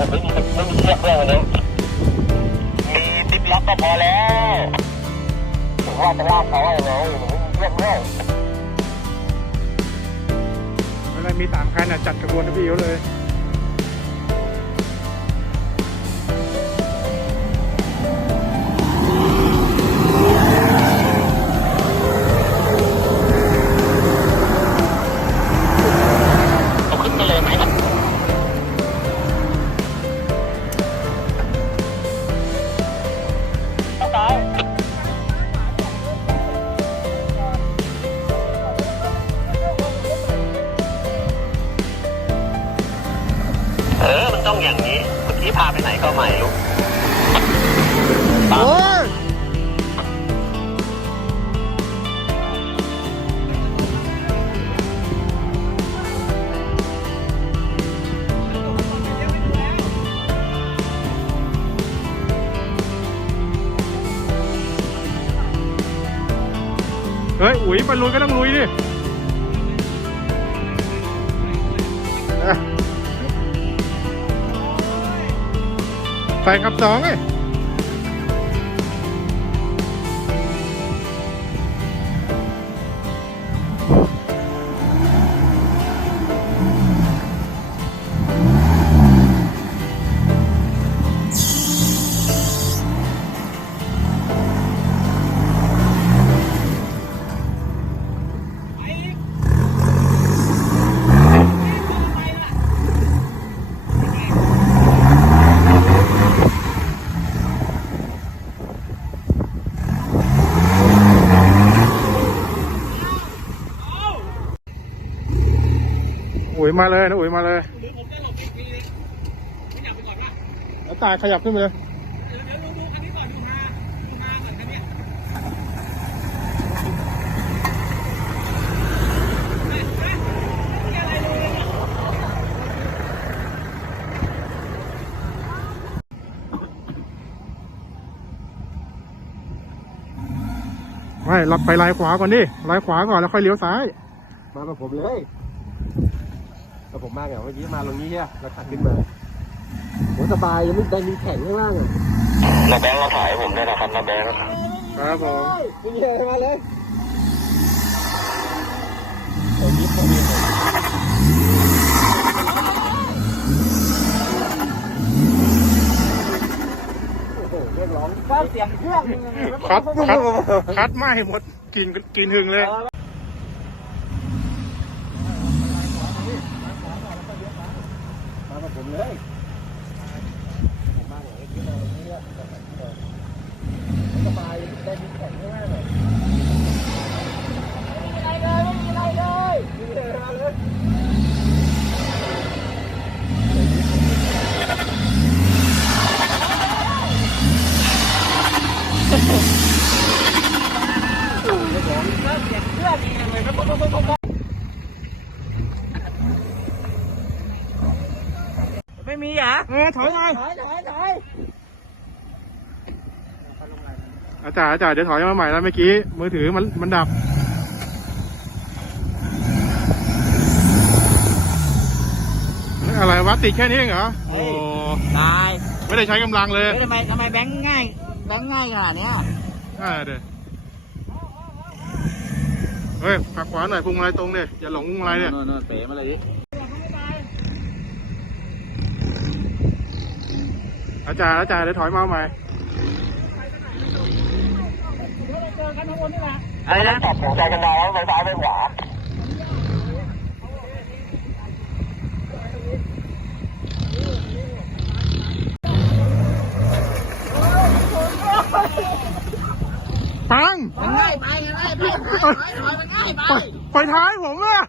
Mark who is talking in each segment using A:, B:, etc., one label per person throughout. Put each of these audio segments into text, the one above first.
A: ผมไม่มีไม่มีเชือกด้วยวันนี้มีติดล็อกก็พอแล้วผมว่าจะลากเขาอะไรเลยผมไม่มีเชือกด้วย
B: เวลามีสามคันอะจัดกระบวนพี่เขาเลย
A: นี้เมื่อกี้พาไปไหนก็ไม่รู้
B: โอ้ยเฮ้ย อุ๋ยไปลุยก็ต้องลุยดิ ไปกั องไงอุ๋ยมาเลยนะอุ๋ยมาเลยแล้วตายขยับขึ้นมาเลยไม่เราไปลายขวาก่อนดิลายขวาก่อนแล้วค่อยเลี้ยวซ้าย
C: มากับผมเลย แต่ผมมาแบบเมื่อกี้มาตรงนี้ใช่ไหมแล้วขัดขึ้นมาโหสบายยังไม่ได้มีแข็งข้างล่างอะ
A: นาแบงค์เราถ่ายให้ผมด้วยนะครับนาแบงค์
B: ครับผม
C: ไม่มีอะไรมาเลยโอ้โหเรียกร้องฟ้าเสียงเครื่อง
B: คัดคัดคัดไหม้หมดกินกินหึงเลย
C: มากับผมเลยผมมาอย่างนี้มาอย่างนี้อะสบาย ได้มีแข็งข้างล่างเลยไม่มีอะไรเลยไม่ะไรเลยไม่มีอะไรเลย
D: ไม่มีเหรอ
B: เออถอยหน่อย
C: ถอยถอยถอย
B: อาจารย์อาจารย์เดี๋ยวถอยมาใหม่แล้วเมื่อกี้ มือถือมันมันดับ อะไรวะติดแค่นี้เองเหรอ โอ้
D: ตาย
B: ไม่ได้ใช้กำลังเลย
D: เฮ้ยทำไมทำไมแบงค์ง่ายแบงค์ง่ายขนาดเนี้ย
B: อ่าเดี๋ยวเฮ้ยผักขวาหน่อยพุงมาลัยตรงเนี่ยอย่าหลงพุงมาลัยเนี่ย
C: โน่นโน่นเป๋มาเลยดิ
B: อาจารย์อาจารย์เดี๋ยวถอยมาใหม่
D: อะไรนะ
A: ตัดสินใจกันมาแล้วไปซ้ายไปขวา
B: ปัง
D: มันง่ายไปมันง่ายไปถอยถอยมันง่ายไป
B: ไฟไฟท้ายผมอะ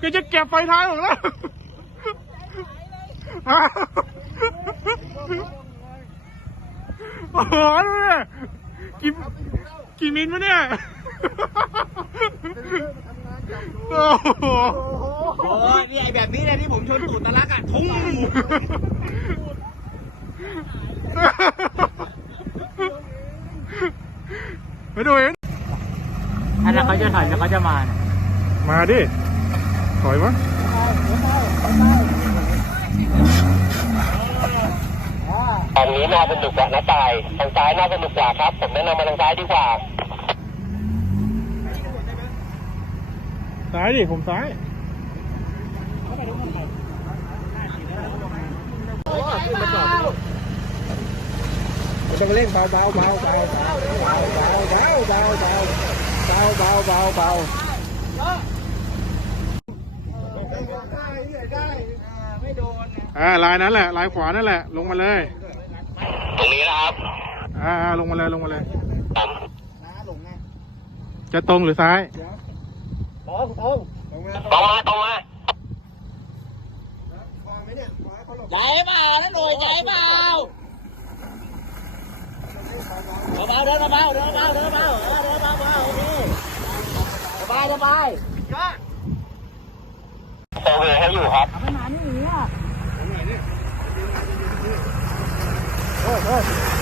B: คือจะเก็บไฟท้ายผมแล้วอ้าวโอ้โหดูเนี่ย กี่กี่มิลวะเนี่ยโอ้โห
D: โอ้ยนี่ไอแบบนี้เลยที่ผมชนตูดตะลักอะทุ่ง
B: ไปดูเอง
D: อันนั้นเขาจะถอยแล้วเขาจะมาเนี่ย
B: มาดิ ถอยมาา
A: งนี้น่าสนุกกว่านะตายทางซ้ายน่าสนุกกว่าครับ ผมแนะนำมาทางซ้ายดีกว่า
B: ซ้ายดิผมซ้าย
C: ไม่ต้องเร่งเบาเบาเบาเบาเบาเบาเบาเบาเบาเบาเบาเบาเบาเบา
B: อ่าลายนั้นแหละลายขวานั่นแหละ ลงมาเลย
A: ตรงนี้นะครับ
B: อ่าอ่าลงมาเลยลงมาเลยจะตรงหรือซ้าย
C: ตรงตรง
A: ตรงมาตรงมา
D: ใหญ่เปล่านั่นหน่อยใหญ่เปล่าเบาๆเดินเบาๆเดินเบาๆเดินเบาๆเออเดินเบาๆโอเคสบายสบาย
A: โอเคให้อยู่ครับ Good, good.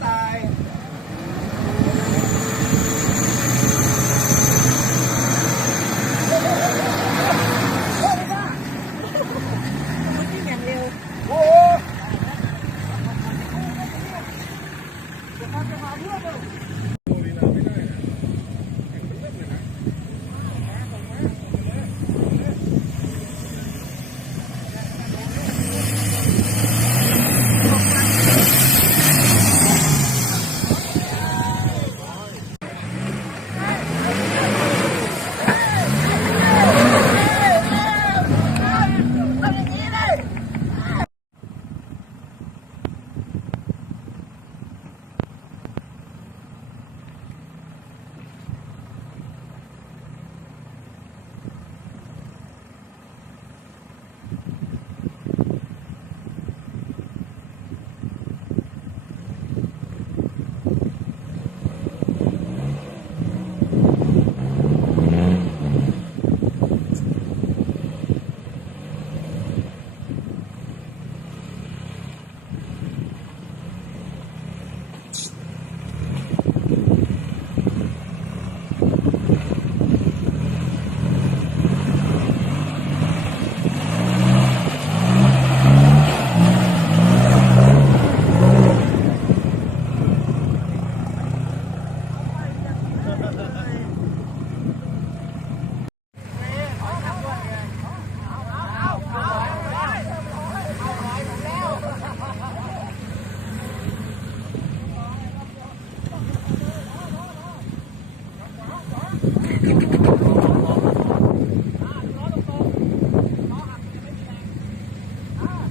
A: Bye.